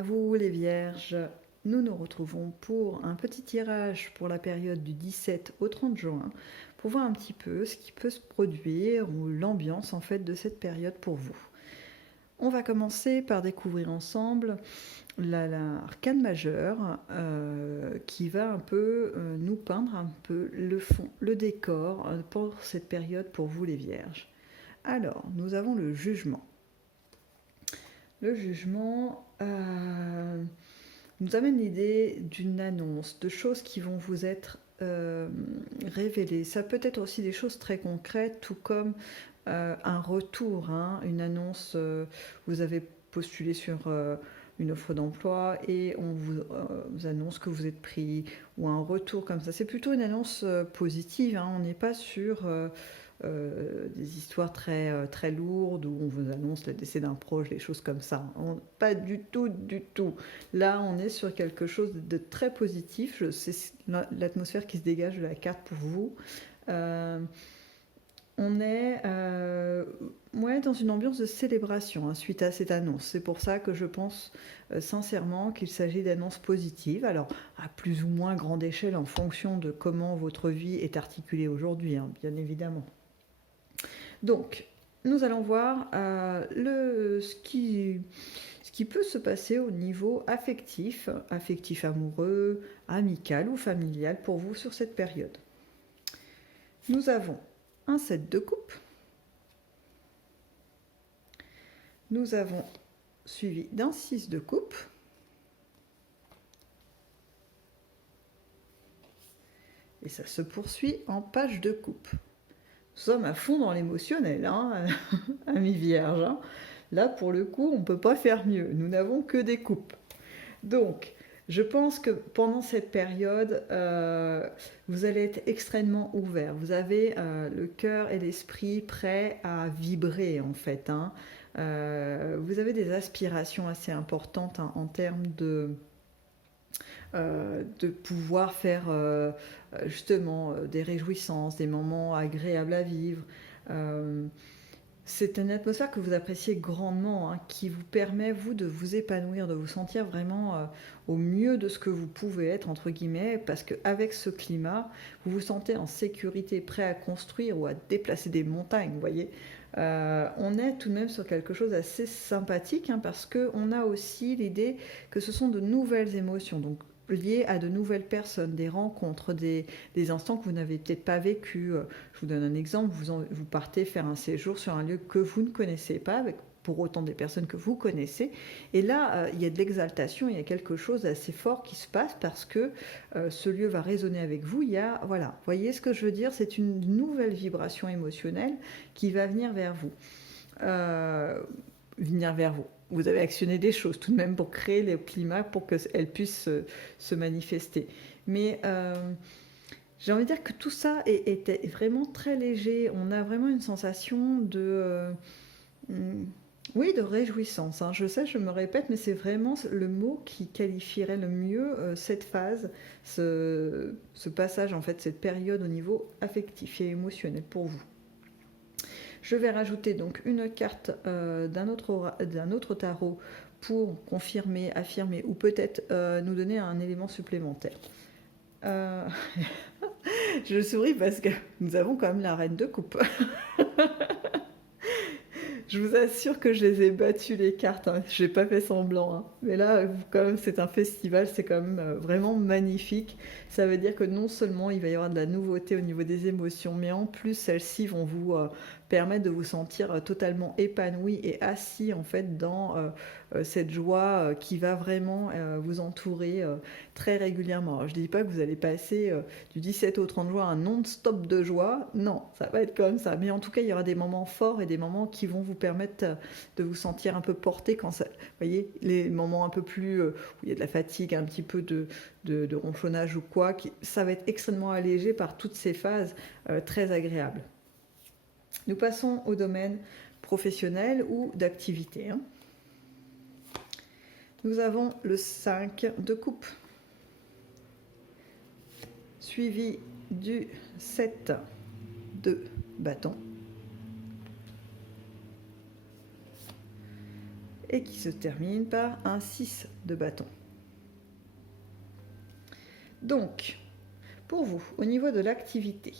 à vous les Vierges, nous nous retrouvons pour un petit tirage pour la période du 17 au 30 juin pour voir un petit peu ce qui peut se produire ou l'ambiance en fait de cette période pour vous. On va commencer par découvrir ensemble l'arcane majeure qui va un peu nous peindre un peu le fond, le décor pour cette période pour vous les Vierges. Alors, nous avons le jugement. Le jugement nous amène l'idée d'une annonce, de choses qui vont vous être révélées. Ça peut être aussi des choses très concrètes, tout comme un retour, une annonce. Vous avez postulé sur une offre d'emploi et on vous annonce que vous êtes pris, ou un retour comme ça. C'est plutôt une annonce positive, on n'est pas sur des histoires très, très lourdes où on vous annonce le décès d'un proche, des choses comme ça. Pas du tout, du tout. Là, on est sur quelque chose de très positif. C'est l'atmosphère qui se dégage de la carte pour vous. On est dans une ambiance de célébration suite à cette annonce. C'est pour ça que je pense sincèrement qu'il s'agit d'annonces positives. Alors, à plus ou moins grande échelle en fonction de comment votre vie est articulée aujourd'hui, bien évidemment. Donc, nous allons voir ce qui peut se passer au niveau affectif amoureux, amical ou familial pour vous sur cette période. Nous avons un 7 de coupe. Nous avons suivi d'un 6 de coupe. Et ça se poursuit en page de coupe. Nous sommes à fond dans l'émotionnel, amis vierges. Là, pour le coup, on ne peut pas faire mieux. Nous n'avons que des coupes. Donc, je pense que pendant cette période, vous allez être extrêmement ouvert. Vous avez le cœur et l'esprit prêts à vibrer, en fait. Vous avez des aspirations assez importantes en termes de pouvoir faire justement des réjouissances, des moments agréables à vivre. C'est une atmosphère que vous appréciez grandement, qui vous permet, vous, de vous épanouir, de vous sentir vraiment au mieux de ce que vous pouvez être, entre guillemets, parce qu'avec ce climat, vous vous sentez en sécurité, prêt à construire ou à déplacer des montagnes, vous voyez. On est tout de même sur quelque chose d'assez sympathique, parce qu'on a aussi l'idée que ce sont de nouvelles émotions, donc liées à de nouvelles personnes, des rencontres, des instants que vous n'avez peut-être pas vécu. Je vous donne un exemple, vous partez faire un séjour sur un lieu que vous ne connaissez pas, avec pour autant des personnes que vous connaissez, et là il y a de l'exaltation, il y a quelque chose d'assez fort qui se passe parce que ce lieu va résonner avec vous. Voilà, vous voyez ce que je veux dire, c'est une nouvelle vibration émotionnelle qui va venir vers vous. Vous avez actionné des choses tout de même pour créer le climat pour qu'elles puissent se manifester. Mais j'ai envie de dire que tout ça est vraiment très léger. On a vraiment une sensation de réjouissance. Je sais, je me répète, mais c'est vraiment le mot qui qualifierait le mieux cette phase, ce passage, en fait, cette période au niveau affectif et émotionnel pour vous. Je vais rajouter donc une carte d'un autre tarot pour confirmer, affirmer ou peut-être nous donner un élément supplémentaire. Je souris parce que nous avons quand même la reine de coupe. Je vous assure que je les ai battues les cartes, je n'ai pas fait semblant. Mais là, quand même, c'est un festival, c'est quand même vraiment magnifique. Ça veut dire que non seulement il va y avoir de la nouveauté au niveau des émotions, mais en plus, celles-ci vont vous permettre de vous sentir totalement épanoui et assis en fait dans cette joie qui va vraiment vous entourer très régulièrement. Alors, je ne dis pas que vous allez passer du 17 au 30 juin un non-stop de joie, non, ça va être comme ça. Mais en tout cas, il y aura des moments forts et des moments qui vont vous permettre de vous sentir un peu porté quand ça... Vous voyez, les moments un peu plus où il y a de la fatigue, un petit peu de ronchonnage ou quoi, ça va être extrêmement allégé par toutes ces phases très agréables. Nous passons au domaine professionnel ou d'activité. Nous avons le 5 de coupe, suivi du 7 de bâton et qui se termine par un 6 de bâton. Donc, pour vous, au niveau de l'activité,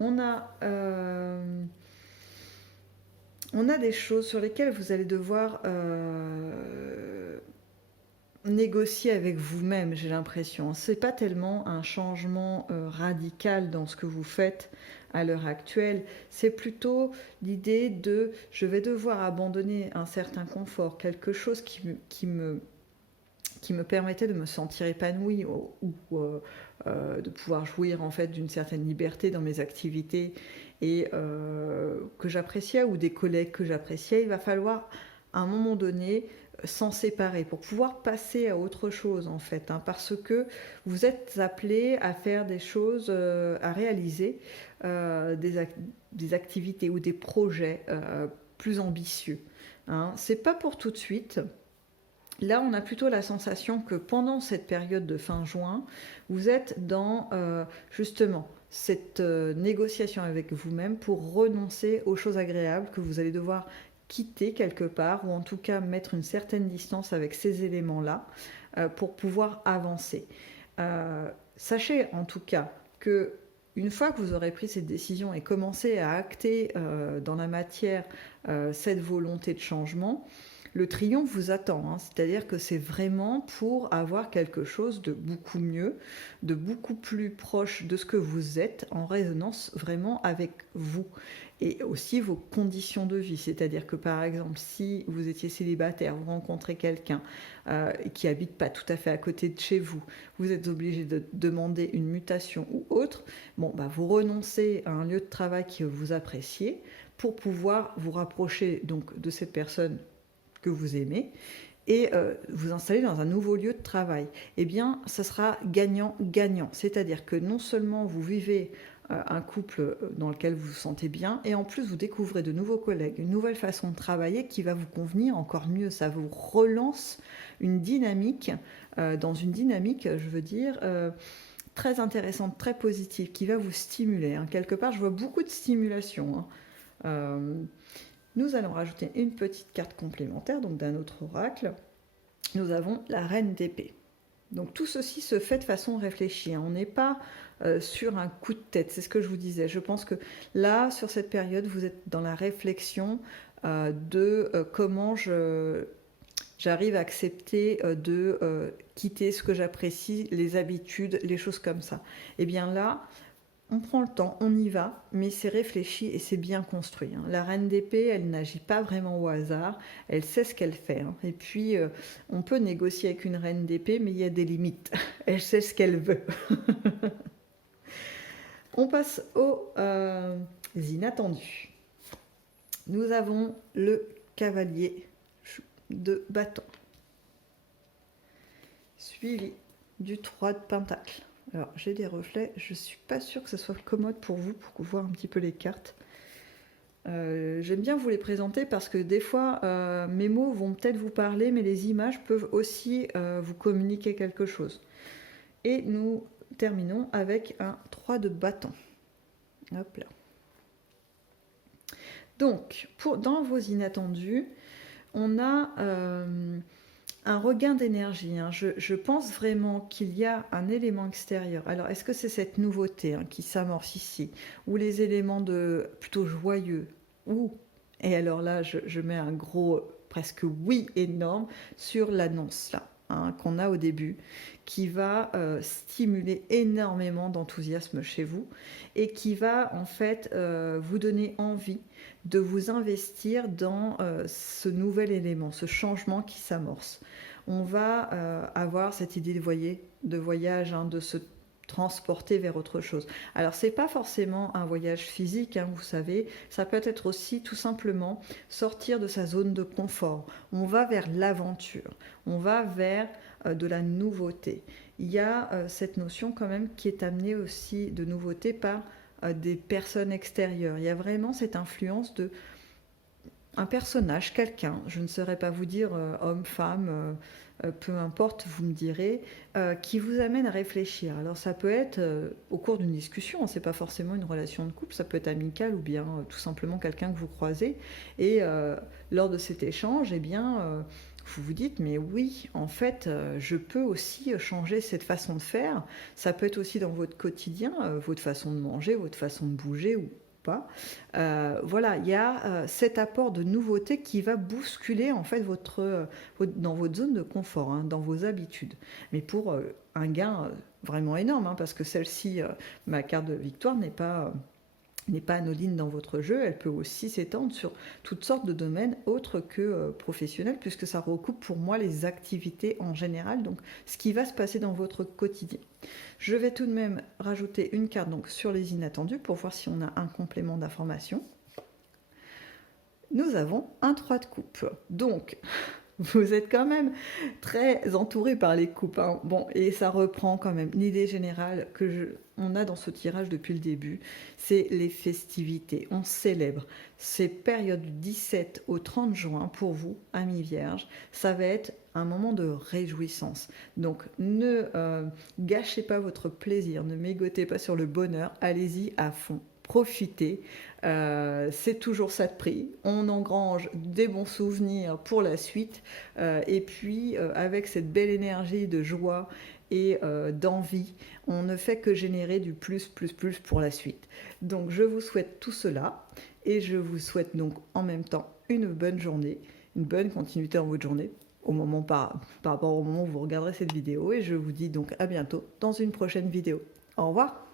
on a des choses sur lesquelles vous allez devoir négocier avec vous-même, j'ai l'impression. C'est pas tellement un changement radical dans ce que vous faites à l'heure actuelle, c'est plutôt l'idée de je vais devoir abandonner un certain confort, quelque chose qui me permettait de me sentir épanouie ou de pouvoir jouir en fait d'une certaine liberté dans mes activités et que j'appréciais, ou des collègues que j'appréciais. Il va falloir à un moment donné s'en séparer pour pouvoir passer à autre chose en fait, hein, parce que vous êtes appelé à faire des choses, à réaliser des activités ou des projets plus ambitieux, hein. C'est pas pour tout de suite. Là, on a plutôt la sensation que pendant cette période de fin juin, vous êtes dans justement cette négociation avec vous-même pour renoncer aux choses agréables que vous allez devoir quitter quelque part, ou en tout cas mettre une certaine distance avec ces éléments-là pour pouvoir avancer. Sachez en tout cas que une fois que vous aurez pris cette décision et commencé à acter dans la matière cette volonté de changement, le triomphe vous attend, hein. C'est-à-dire que c'est vraiment pour avoir quelque chose de beaucoup mieux, de beaucoup plus proche de ce que vous êtes, en résonance vraiment avec vous. Et aussi vos conditions de vie, c'est-à-dire que par exemple, si vous étiez célibataire, vous rencontrez quelqu'un qui habite pas tout à fait à côté de chez vous, vous êtes obligé de demander une mutation ou autre, bon, bah, vous renoncez à un lieu de travail que vous appréciez pour pouvoir vous rapprocher donc de cette personne que vous aimez et vous installer dans un nouveau lieu de travail. Eh bien, ça sera gagnant-gagnant, c'est-à-dire que non seulement vous vivez un couple dans lequel vous vous sentez bien, et en plus vous découvrez de nouveaux collègues, une nouvelle façon de travailler qui va vous convenir encore mieux. Ça vous relance une dynamique, dans une dynamique, je veux dire, très intéressante, très positive, qui va vous stimuler, hein. Quelque part, je vois beaucoup de stimulation, hein. Nous allons rajouter une petite carte complémentaire, donc d'un autre oracle. Nous avons la reine d'épée. Donc tout ceci se fait de façon réfléchie, hein. On n'est pas sur un coup de tête, c'est ce que je vous disais. Je pense que là, sur cette période, vous êtes dans la réflexion de comment j'arrive à accepter de quitter ce que j'apprécie, les habitudes, les choses comme ça. Et bien là, on prend le temps, on y va, mais c'est réfléchi et c'est bien construit, hein. La reine d'épée, elle n'agit pas vraiment au hasard, elle sait ce qu'elle fait, hein. Et puis, on peut négocier avec une reine d'épée, mais il y a des limites. Elle sait ce qu'elle veut. On passe aux inattendus. Nous avons le cavalier de bâton, suivi du 3 de pentacle. Alors, j'ai des reflets, je ne suis pas sûre que ce soit commode pour vous, pour voir un petit peu les cartes. J'aime bien vous les présenter parce que des fois, mes mots vont peut-être vous parler, mais les images peuvent aussi vous communiquer quelque chose. Et nous terminons avec un 3 de bâton. Hop là. Donc, dans vos inattendus, on a un regain d'énergie, hein. Je pense vraiment qu'il y a un élément extérieur. Alors, est-ce que c'est cette nouveauté, hein, qui s'amorce ici, ou les éléments plutôt joyeux, ou, et alors là, je mets un gros, presque oui énorme, sur l'annonce là, hein, qu'on a au début, qui va stimuler énormément d'enthousiasme chez vous, et qui va en fait vous donner envie de vous investir dans ce nouvel élément, ce changement qui s'amorce. On va avoir cette idée de voyage, hein, de se transporter vers autre chose. Alors, c'est pas forcément un voyage physique, hein, vous savez, ça peut être aussi tout simplement sortir de sa zone de confort. On va vers l'aventure, on va vers de la nouveauté. Il y a cette notion quand même qui est amenée aussi de nouveauté par des personnes extérieures. Il y a vraiment cette influence de un personnage, quelqu'un, je ne saurais pas vous dire homme, femme, peu importe, vous me direz, qui vous amène à réfléchir. Alors ça peut être au cours d'une discussion, hein, c'est pas forcément une relation de couple, ça peut être amical ou bien tout simplement quelqu'un que vous croisez. Et lors de cet échange, eh bien, vous vous dites, mais oui, en fait, je peux aussi changer cette façon de faire. Ça peut être aussi dans votre quotidien, votre façon de manger, votre façon de bouger ou pas. Voilà, il y a cet apport de nouveauté qui va bousculer en fait dans votre zone de confort, hein, dans vos habitudes. Mais pour un gain vraiment énorme, hein, parce que celle-ci, ma carte de victoire n'est pas anodine dans votre jeu, elle peut aussi s'étendre sur toutes sortes de domaines autres que professionnels, puisque ça recoupe pour moi les activités en général, donc ce qui va se passer dans votre quotidien. Je vais tout de même rajouter une carte donc, sur les inattendus pour voir si on a un complément d'information. Nous avons un 3 de coupe. Donc, vous êtes quand même très entouré par les coupes, hein. Bon, et ça reprend quand même l'idée générale on a dans ce tirage depuis le début, c'est les festivités. On célèbre ces périodes du 17 au 30 juin pour vous, amis vierges. Ça va être un moment de réjouissance. Donc ne gâchez pas votre plaisir, ne mégotez pas sur le bonheur, allez-y à fond. Profitez, c'est toujours ça de prix. On engrange des bons souvenirs pour la suite, et puis avec cette belle énergie de joie et d'envie, on ne fait que générer du plus pour la suite. Donc je vous souhaite tout cela et je vous souhaite donc en même temps une bonne journée, une bonne continuité dans votre journée par rapport au moment où vous regarderez cette vidéo, et je vous dis donc à bientôt dans une prochaine vidéo. Au revoir.